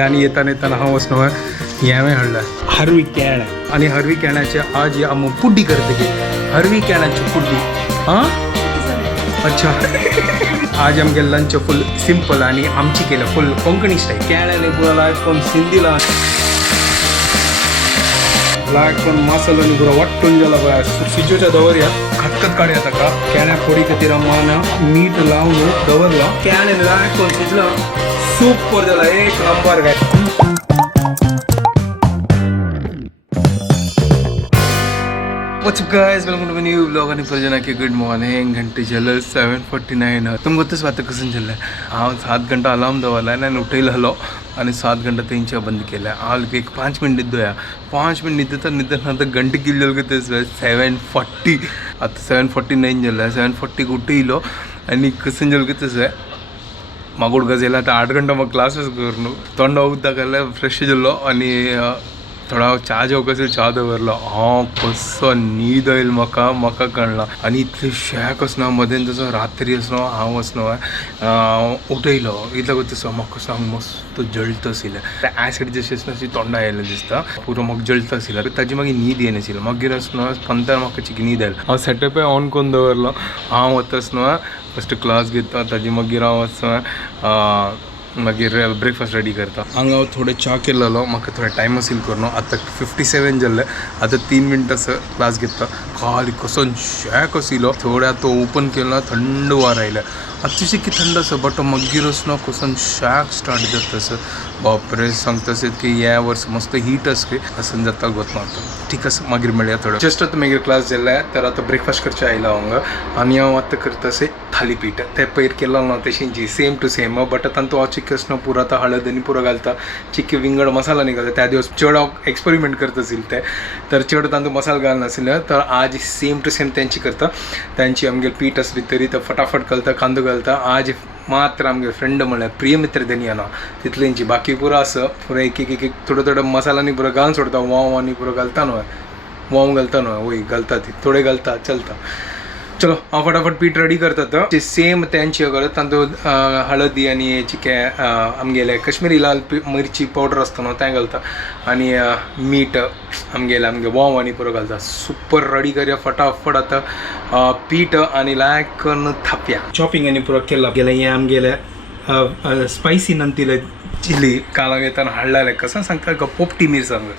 आणि येताना हांव वचनो हें हाडला हरवी केळ आणि हरवी केळ्याचे आज आम पुड्डी करते की हरवी केळ्याची पुड्डी हां अच्छा आज आमगे लंच फुल सिंपल आणि आमची केलं फुल कोंकणी स्टाईल केळ्याने पुरा लायकोन सिंधीला लायकोन मसालो पुरा वाट्टून गेला बघा शिजोच्या दवरया खतखत काढया ताका केळ्या फोडी खातीर अम्मान मीठ लावून दवरला केळ्याने लायकोन शिजलं सूपर जाला एक नंबर काय What's up guys, welcome to my new vlog आणि प्रजना की गुड मॉर्निंग घंटे झालं 7:49 तुमको तस बात कसं झालं हांव 7 घंटा अलार्म दवरला आणि उठयला हलो आणि 7 घंटा तेंच्या बंद केला हाल एक 5 मिनट दोया 5 मिनट निद्दा घंटे किल्लो ते 7:40 आता 7:49 झालं 7:40 उठयलो आणि कसं झालं तसं मागोड गजेला आता 8 घंटा मग क्लासेस करून तोंड उद्दा फ्रेश झालो आणि थोडा चा जेव कसं चा दवरलो हांव कसो न्हीद येयल म्हाका कळना आनी इतलें शेक असना मदें तसो रात्री असनो हांव वचनो उठयलो इतलो तसो म्हाका सांग मस्त जळत आशिल्लें तें ऍसिड जशें आसना अशी तोंडा येयलें दिसता पुरो म्हाका जळत आशिल्लो ताजी मागीर न्हीद येनाशिल्लो मागीर असनो पंतर म्हाका चिकी न्हीद आयली हांव सेटअपय ऑन करून दवरलो हांव वता आसनो फस्ट क्लास घेता ताजी मागीर हांव वचना मागीर ब्रेकफास्ट रेडी करता हांगा हांव थोडे चा केल्लो म्हाका थोडे टायम आशिल करून आतां 57 जाल्ले आतां 3 मिनटां क्लास घेता खाली कसो शेक आशिल्लो थोडे आतां ओपन केलो थंड वार आयलें अतिशय की थंड आसा बट मागीर असनो कसो शेक स्टार्ट जाता तसं बापरे सांगता की ह्या वर्स मस्त हीट आसा असं जाता गोतना ठीक आसा मागीर मेळया थोडं जस्ट आतां मागीर क्लास जाल्ले तर आतां ब्रेकफास्ट करचें आयला हांगा आनी हांव आतां करता अशें थालीपीठ ते पयर केल्लो ना तशींची सेम टू सेम बट तांतूं हांव चिक्क आसना पुरो आतां हळद आनी पुरो घालता चिक्क विंगड मसाला न्ही घालता त्या दिवस चड हांव एक्सपेरिमेंट करता आशिल्लें ते तर चड तांतूं मसाला घालनाशिल्ले तर आज सेम टू सेम तेंची करता तांची आमगे पीठ आसली तरी तो फटाफट घालता कांदो घालता आज मात्र आमगे फ्रेंड म्हळ्यार प्रिय मित्र दनियाना तितलेंची बाकी पुरो आसा पुरो एक थोडो मसालांनी पुरो घालून सोडता वांव आनी पुरो घालता न्हय वांव घालता न्हय वय घालता ती थोडे घालता चलता चलो हांव फटाफट पीठ रेडी करता तर सेम तेंची अगर तांतूं हळदी आनी हेची आमगेले कश्मीरी लाल मिरची पावडर आसता न्हय तें घालता आनी मीठ आमगे वांव आनी पुरो घालता सुपर रेडी करया फटाफट आतां पीठ आनी लायक करून थापया चॉपिंग आनी पुरो केला गेले हें आमगेले स्पायसी नंतिले चिली कालांग येताना हाडलेले कसं सांगता का पोपटी मिरसांग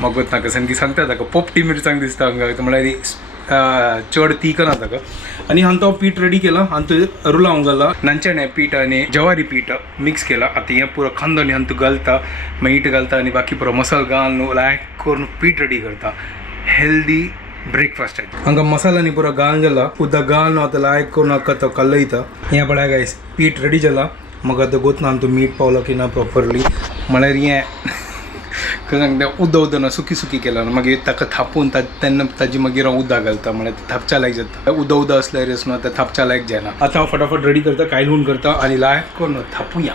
म्हाका वतना कसं की सांगता ताका पोपटी मिरसांग दिसता हांगा म्हळ्यार चड तीख ना ताका आनी हांव तो पीठ रेडी केला आनी तो रुला हांव घाला नांचणे पीठ आनी जवारी पीठ मिक्स केला आतां हें पुरो कांदो न्ही हांव घालता मीठ घालता आनी बाकी पुरो मसालो घालून लायक करून पीठ रेडी करता हेल्दी ब्रेकफास्ट हांगा मसालानी पुरो घालून जाला उदक घालून आतां लायक करून हाका तो कलयता हें पळय गायस पीठ रेडी जाला म्हाका आतां गोतना तो मीठ पावलो की ना प्रॉपरली म्हळ्यार हें सांगता उदक ना सुकी केला मागीर ताका थापून तेन्ना ताजी मागीर हांव उदक घालता म्हळ्यार थापच्या लायक जाता उदक असल्यार न्हू तें थापच्या लायक जायना आतां हांव फटाफट रेडी करता कायलून करता आनी लायक करून थापूया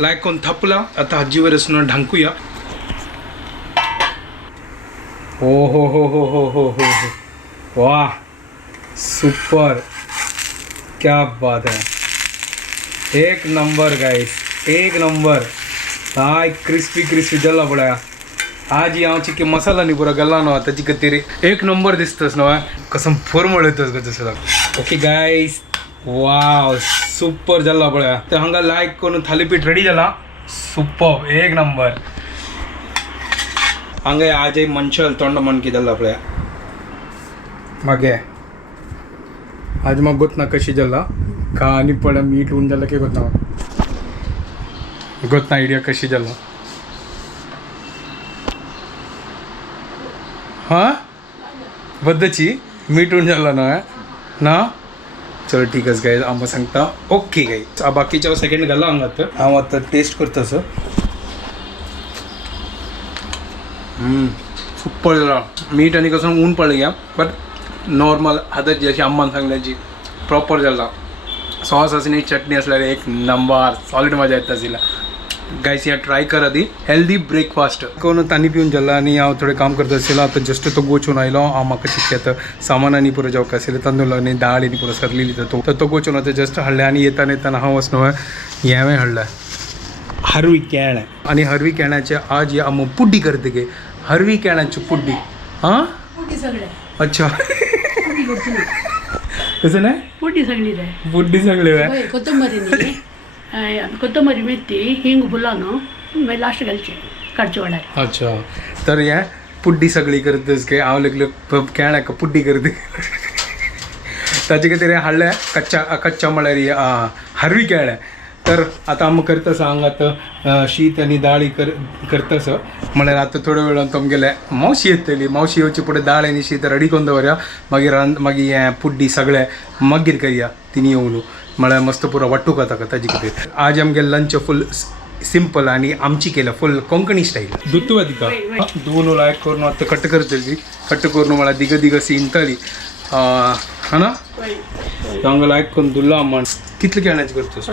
लायक करून थापला आतां हाजीवर न्हू ढांकुया हो हो हो हो हो हो हो हो वाह सुपर क्या बात है एक नंबर गाइस एक नंबर हाय क्रिस्पी जाला पळया आज हांव चिके मसाला न्ही पुरो घाला न्हू ताची खातीर एक नंबर दिसतास न्हू कसं फॉर्मळयतास गो तसो ओके गाइस वाव सुपर जाला पळया तर हांगा लायक करून थालीपीठ रेडी जाला सुपर एक नंबर हांगा आज मनशाल तोंड मनकी जाला पळया मागे आज म्हाका गोतना कशी जाला का आनी पळय मीठ उण जाला की गोतना आयडिया कशी जाला हां बद्दची मीठ उण जाला न्हय ना चलो ठीक आसा गायज हांव सांगता ओके गायज बाकीच्या सेकंड घाला हांगा हांव आतां टेस्ट करता सर सुपर जाला मीठ आनी कसं ऊन पडलें घ्या बट नॉर्मल आतां जशी अम्मान सांगल्याची प्रॉपर जाला सॉस आसली चटणी असल्यार एक नंबर सॉलिड मजा येता आशिल्ला गायस या ट्राय करा दी हेल्दी ब्रेकफास्ट कोण तांणी पिवन जाला आनी हांव थोडें काम करता आसलो आतां जस्ट तो गोचून आयलो हांव म्हाका चिंतता सामानांनी पुरो जेवका आसलें तांदूळ आनी दाळ आनी पुरो सरलेली तो गोचून आतां जस्ट हाडलें आनी येताना हांव वचनो हें हाडलें हरवी केळें आनी हरवी केळ्याचे आज या आम पुड्डी करते गे हरवी केळ्याची पुड्डी हां अच्छा कसं नाही पुड्डी सगळी रे पुड्डी सगळे कोथंबरी मेथी हिंग फुलांनो मागीर लास्ट घालचे काडचे वाड्यार अच्छा तर हें पुड्डी सगळी करतस गे हांव लेगलो केळ्याक पुड्डी करता ताचे खातीर हाडलें कच्च्या म्हळ्यार हरवी केळें तर आता आम करतस हांगा आतां शीत आनी दाळ करतस म्हळ्यार आतां थोड्या वेळान तुमगेले मावशी येतली मावशी येवचे फुडें दाळ आनी शीत रेडी करून दवरया मागीर हें पुड्डी सगळें मागीर करया तिनी येवन म्हळ्यार मस्त पुरो वांटूक ताका ताजे खातीर आज आमगे लंच फूल सिंपल आनी आमची केल्या फूल कोंकणी स्टाईल दूद तुवें तिका दून लायक करून आतां कट करतली कट करून म्हळ्यार दिग सीनतली हा ना हांगा लायक करून दुल्ला अम्मा कितले केळ्याचे करतस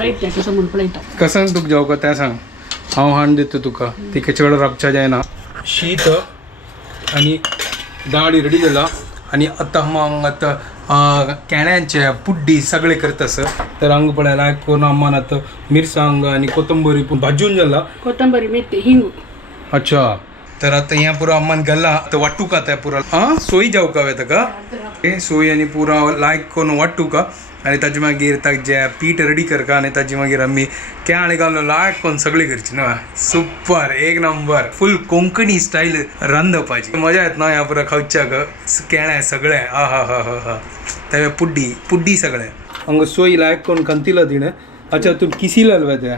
कसं तुका जेवका तें सांग हांव हाण दिता तुका तिके चड राबच्या जायना शीत आनी दाळ रेडी जाला आनी आतां हांगा आतां केळ्यांचे पुड्डी सगळे करतस तर हांगा पळय लायक करून अम्मान आतां मिरसांग आनी कोथंबरी भाजून जाला कोथंबरी मेथी हिंग अच्छा तर आतां हें पुरो अम्मान घाला आतां वांटूक आतां पुरो सोय जावका हांवें ताका सोय आनी पुरो लायक करून वांटूका आनी ताजे मागीर ताका जें पीठ रेडी करका आनी ताजे मागीर आमी केळे घालून लायक करून सगळी करची ना सुपर एक नंबर फूल कोंकणी स्टाईल रांदपाची मजा येत ना ह्या पुरो खावच्याक केळे सगळे हा हा हा हा हा ते पुड्डी सगळे हांगा सोय लायक करून कंतिला तिणें अच्छा तूं किसिला ते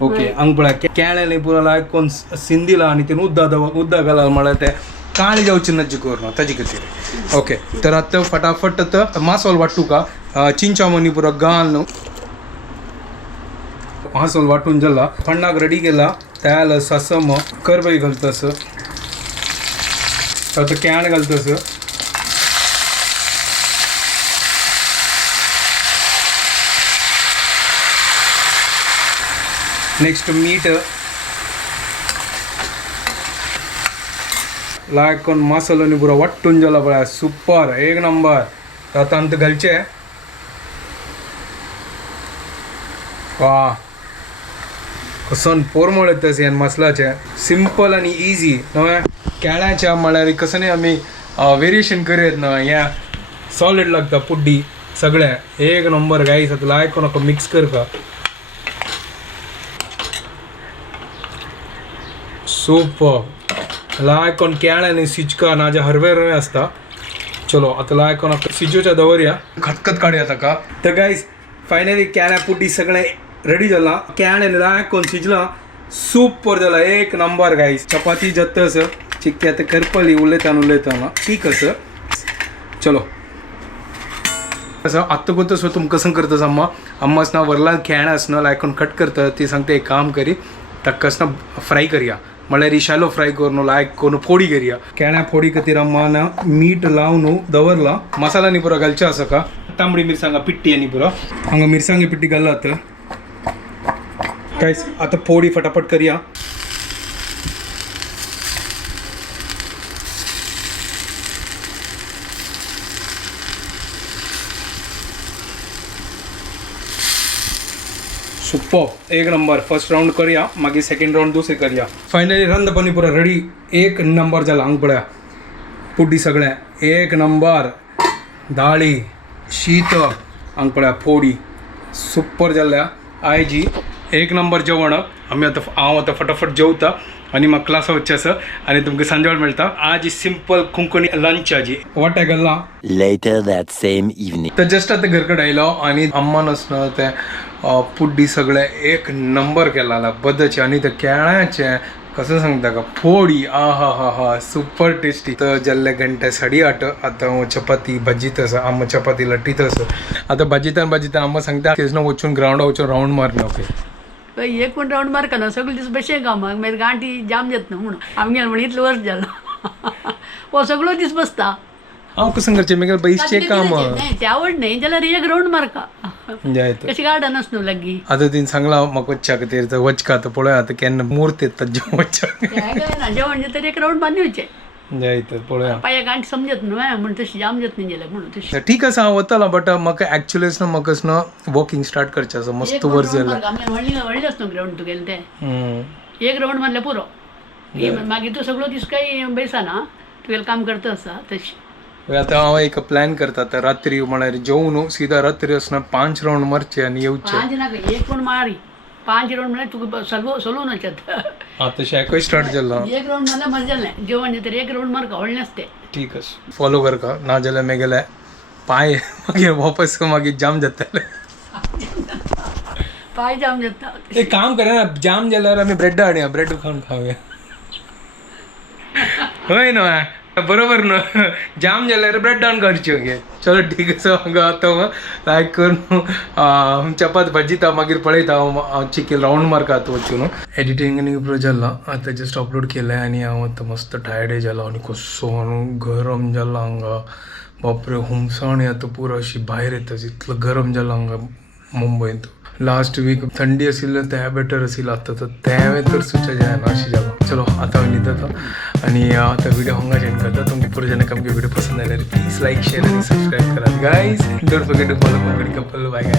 ओके हांगा पळय केळ्यांनी पुरो लायक करून सिंदिला आनी तें उद्दा घाला म्हळ्यार ते काळी जावची नज्जी करून ताजे खातीर ओके तर आतां फटाफट आतां मासोल वांटूका चिंचामणी पुरो घाल न्हू मासोल वांटून जाला थंडाक रेडी केला तेल सासम करबई घालतस आतां केळ घालतस नेक्स्ट मीठ लायक करून मसालो न्ही पुरो वाट्टून जाला पळय सुपर एक नंबर आतां आमकां घालचे वा कसन पोरमळ येतस ह्या मसलाचे सिंपल आनी इजी न्हय केळ्याच्या म्हळ्यार कसं न्ही आमी वेरिएशन करीत न्हय हें सॉलिड लागता पुड्डी सगळे एक नंबर गायस आतां लायक करून मिक्स करता सुपर लायक करून केळ्यांनी सिचका नाजे हरवे आसता चलो आतां लायक करून सिजोच्या दवरया खतखत काडया ताका तर गायस फायनली केळ्या पुड्डी सगळें रेडी जाला केळ्यांनी लायक करून सिजलां सुपर जाला एक नंबर गायस चपाती जत्तस चिक्की आतां करपली उलयतना ठीक आसा चलो असं आत्ता कोतस तुमकां कसं करतस अम्मा असना वरला केळ्यां असना लायक करून कट करता ती सांगता एक काम करी ताका कसना फ्राय करया म्हळ्यार शालो फ्राय करून लायक करून फोडी करया केळ्या फोडी खातीर अम्मान मीठ लावन दवरला मसाला न्ही पुरो घालचे आसा का तांबडी मिरसांगा पिट्टी आनी पुरो हांगा मिरसांगे पिट्टी घालला आतां कांयच आतां फोडी फटाफट करया सुपर एक नंबर फर्स्ट राउंड करया मागीर सेकंड राउंड दुसरे करया फायनली रांदपानी पुरो रेडी एक नंबर जाला हांगा पळया पुड्डी सगळें एक नंबर दाळी शीत हांगा पळया फोडी सुपर जाल्ल्या आयजी एक नंबर जेवण आमी आतां हांव आतां फटाफट जेवता आनी म्हाका क्लासा वच्चें आसा आनी तुमकां सांजवेळ मेळटा आज सिंपल कोंकणी लंच आजी वाट्या घालना Later that same evening. तर जस्ट आतां घर कडेन आयलो आनी अम्मान आसना तें पुड्डी सगळें एक नंबर केला बदचे आनी ते केळ्याचे कसं सांगता का फोडी आ हा हा हा सुपर टेस्टी तर जाल्ले घंटे 8:30 आतां चपाती भाजीत आसा आम्मा चपाती लट्टीत आसा आतां भाजीतान अम्मा सांगता तेज वचून ग्रावंडा वचून रावंड मारना ओके एक पण रावंड मारकना सगळे दीस बशे कामाक मागीर गांठी जाम जात ना म्हणून आमगे म्हणून इतलें वर्स जालां हो सगळो दीस बसता हांव कसं करचें मेगेल बैसचें काम नाही ते आवड नाही जाल्यार एक राऊंड मारका जायत कशी गार्डनच न्हू लागीं आतां तिने सांगला म्हाका वचच्या खातीर तर वचका आतां पळय आतां केन्ना मुहूर्त येता जेवण वचच्या ना जेवण तर एक राऊंड बांदून येवचें जायत पळया पांयाक आनी समजत न्हू म्हणून तशी जाम जात नाही जाल्यार म्हणून तशी ठीक आसा हांव वतालो बट म्हाका एक्चुअली म्हाका न्हू वॉकिंग स्टार्ट करचें आसा मस्त वर जालें व्हडलेंच न्हू ग्राउंड तुगेलें तें एक राऊंड मारल्यार पुरो मागीर तू सगळो दीस काही बैसाना तुगेलें काम करता आसा तशी आतां हांव एक प्लॅन करता तर रात्री म्हळ्यार जेवून सीधा रात्री आसना 5 राउंड मारचे आनी येवचे 5 नाका एक राऊंड मारी 5 राऊंड म्हळ्यार तुका चलून वचत तशें एकय स्टार्ट जालां एक राऊंड मारल्यार मजा जालें जेवण तर एक राऊंड मारका व्हडलें आसतें ठीक आसा फॉलो करका ना जाल्यार मेगेले पांय मागीर वापस मागीर जाम जाताले पांय जाम जाता एक काम करा ना जाम जाल्यार आमी ब्रेड हाडया ब्रेड खावन खावया होय न्हू बरोबर न्हू जाम जाल्यार ब्रेड हाडून काडच्यो गे चलो ठीक आसा हांगा आतां लायक करून चपात भाजीता मागीर पळयता हांव चिकन राउंड मारका आतां वचून एडिटींग आनी पुरो जालां आतां जस्ट अपलोड केलें आनी हांव आतां मस्त टायर्ड जाला आनी कसो गरम जाला हांगा बापरे हुमसाणी आतां पुरो अशी भायर येता इतलो गरम जाला हांगा मुंबयत लास्ट वीक थंडी आशिल्लें तें बेटर आशिल्लें आतां तर तें तर सुचा जायना अशें जालां चलो आतां हांव न्हिदता आनी आतां व्हिडिओ हांगा एंड करता तुमकां पुरो जेन्ना आमगे व्हिडिओ पसंद आयल्यार प्लीज लायक शेअर आनी सबस्क्रायब करात guys don't forget to follow Konkani couple bye